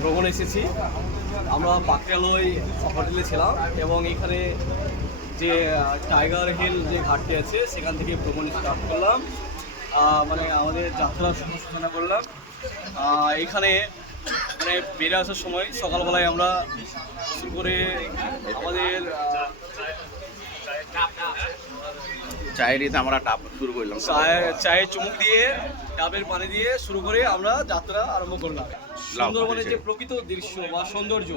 ভ্রমণ এসেছি। আমরা পাকড়ালয় হোটেলে ছিলাম এবং এখানে যে টাইগার হিল যে ঘাটটি আছে সেখান থেকে ভ্রমণ স্টার্ট করলাম। মানে আমাদের যাত্রা সূচনা করলাম। এখানে মানে বেড়ে আসার সময় সকালবেলায় আমরা শুরু করে আমাদের চায়ের আমরা টাপ শুরু করলাম। চায়ের চুমুক দিয়ে ডাবের পানি দিয়ে শুরু করে আমরা যাত্রা আরম্ভ করলাম। সুন্দরবনের যে প্রকৃত দৃশ্য বা সৌন্দর্য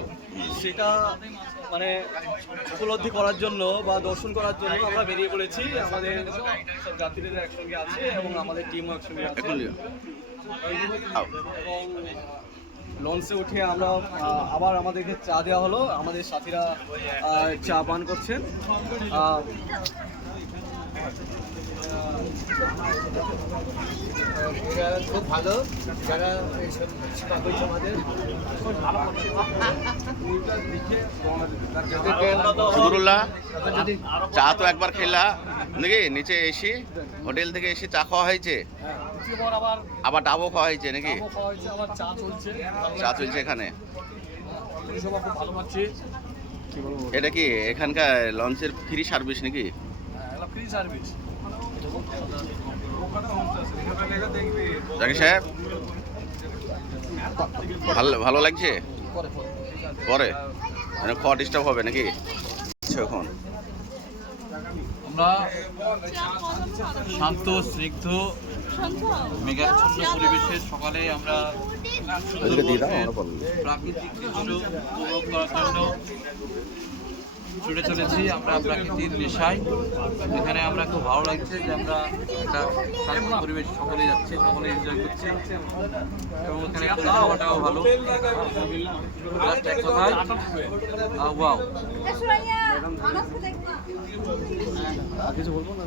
সেটা মানে উপলব্ধি করার জন্য বা দর্শন করার জন্য আমরা বেরিয়ে পড়েছি। আমাদের সব যাত্রীরা একসঙ্গে আছে এবং আমাদের টিমও একসঙ্গে আছে। এবং লঞ্চে উঠে আমরা আবার আমাদেরকে চা দেওয়া হলো। আমাদের সাথীরা চা পান করছেন। খুব ভালো যারা আমাদের চা তো একবার খেলা নাকি নিচে এসে হোটেল থেকে এসে চা খাওয়া হয়েছে, আবার ডাবও খাওয়া হয়েছে নাকি? চা চলছে এখানে। এটা কি এখানকার লঞ্চের ফ্রি সার্ভিস নাকি? Free service. জাকির সাহেব ভালো লাগছে? পরে খাওয়া ডিস্টার্ব হবে নাকি? এখন আমরা শান্ত স্নিগ্ধ মেঘাচ্ছন্ন পরিবেশে সকালে আমরা প্রাকৃতিক দৃশ্য উপভোগ করার জন্য ছুটে চলেছি। আমরা প্রাকৃতিক নেশায় এখানে আমরা খুব ভালো লাগছে যে আমরা একটা শান্ত পরিবেশ সকলেই যাচ্ছি, সকলে এনজয় করছি এবং এখানে পরিষেবাটাও ভালো। এক কথায় ওয়াও। কিছু বলবো না?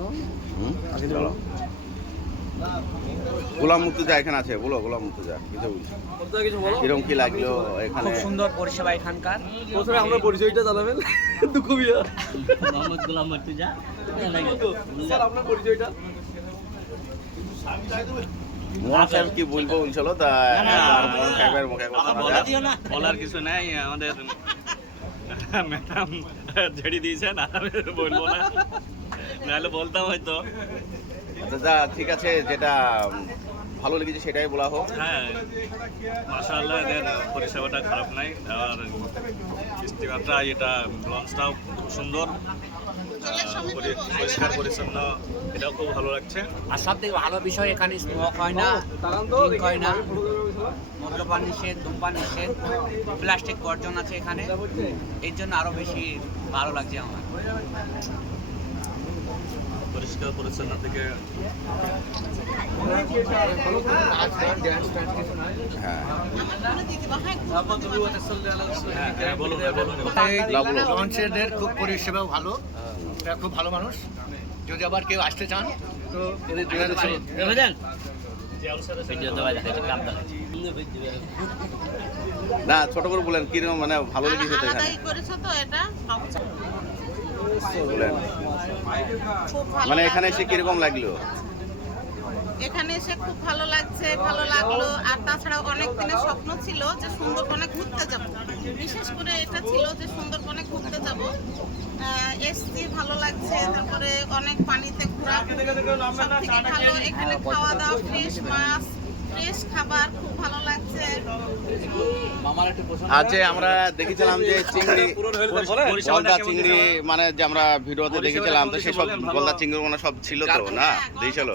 গোলাম মুর্তজা এখানে আছে, বলো গোলাম মুর্তজা কিছু বলো, কিরকম কি লাগলো এখানে? খুব সুন্দর পরিষেবা এখানকার। প্রথমে আমরা পরিচয়টা জানাবেন। দুঃখবিয়া মোহাম্মদ গোলাম মুর্তজা। স্যার আপনার পরিচয়টা? মোহন সাহেব কি বলবো বলছিল তা সাহেবের মুখে বলার কিছু নাই, আমাদের ম্যাডাম ঝেড়ে দিয়েছেন, আর বলবো না, নাহলে বলতাম হয়তো। আচ্ছা ঠিক আছে, যেটা ভালো লেগেছে সেটাই বলা হোক। হ্যাঁ মাশাআল্লাহ, এদের পরিষেবাটা খারাপ নাই, আর স্টিমারটা এটা লঞ্চটাও খুব সুন্দর, পরিষ্কার পরিচ্ছন্ন, এটাও খুব ভালো লাগছে। আর সব থেকে ভালো বিষয় এখানে স্মোক হয় না, ড্রিঙ্ক হয় না, মদ্যপান নিষেধ, ধূমপান নিষেধ, প্লাস্টিক বর্জন আছে এখানে। এর জন্য আরো বেশি ভালো লাগছে আমার। পরিষ্কার পরিচ্ছন্ন থেকে লঞ্চেদের খুব পরিষেবা ভালো, এরা খুব ভালো মানুষ। যদি আবার কেউ আসতে চান তো এদের যোগাযোগ না, ছোট করে বলেন কিরকম মানে ভালো লেগেছে তো এখানে বলেন, মানে এখানে এসে কিরকম লাগলো? এখানে এসে খুব ভালো লাগছে, ভালো লাগলো। আর তাছাড়া অনেক দিনের স্বপ্ন ছিল যে সুন্দরবনে ঘুরতে যাব, বিশেষ করে এটা ছিল যে সুন্দরবনে ঘুরতে যাব। এসছি, ভালো লাগছে। তারপরে অনেক পানিতে ঘোরা, সব থেকে ভালো এখানে খাওয়া দাওয়া, ফ্রেশ মাছ, ফ্রেশ খাবার, খুব ভালো লাগছে। আজকে আমরা দেখেছিলাম যে চিংড়ি, গলদা চিংড়ি, মানে যে আমরা ভিডিওতে দেখেছিলাম, তো সেসব গলদা চিংড়ি মানে সব ছিল তো না? দিয়েছিল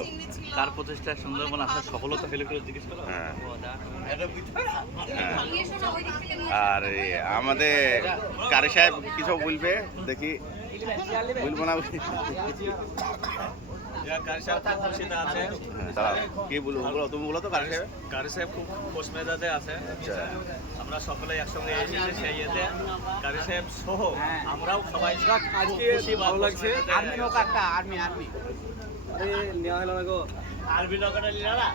কার প্রচেষ্টায় সুন্দরবন আসার সফলতা হলো করে জিজ্ঞেস করো। হ্যাঁ। আর আমাদের কারি সাহেব কিছু বলবে, দেখি বলবো না কি বলবো, তুমি বলো তো। কারি সাহেব খুব খোশ মেজাজে আছে। আমরা সকলে একসঙ্গে এসেছি সেই ইয়েতে, কারি সাহেব সহ আমরাও সবাই আজকে ভালো লাগছে। আর্মি লোক একটা, আর্মি নেওয়া হলো না গো, আর্মি লোকটা নিলা।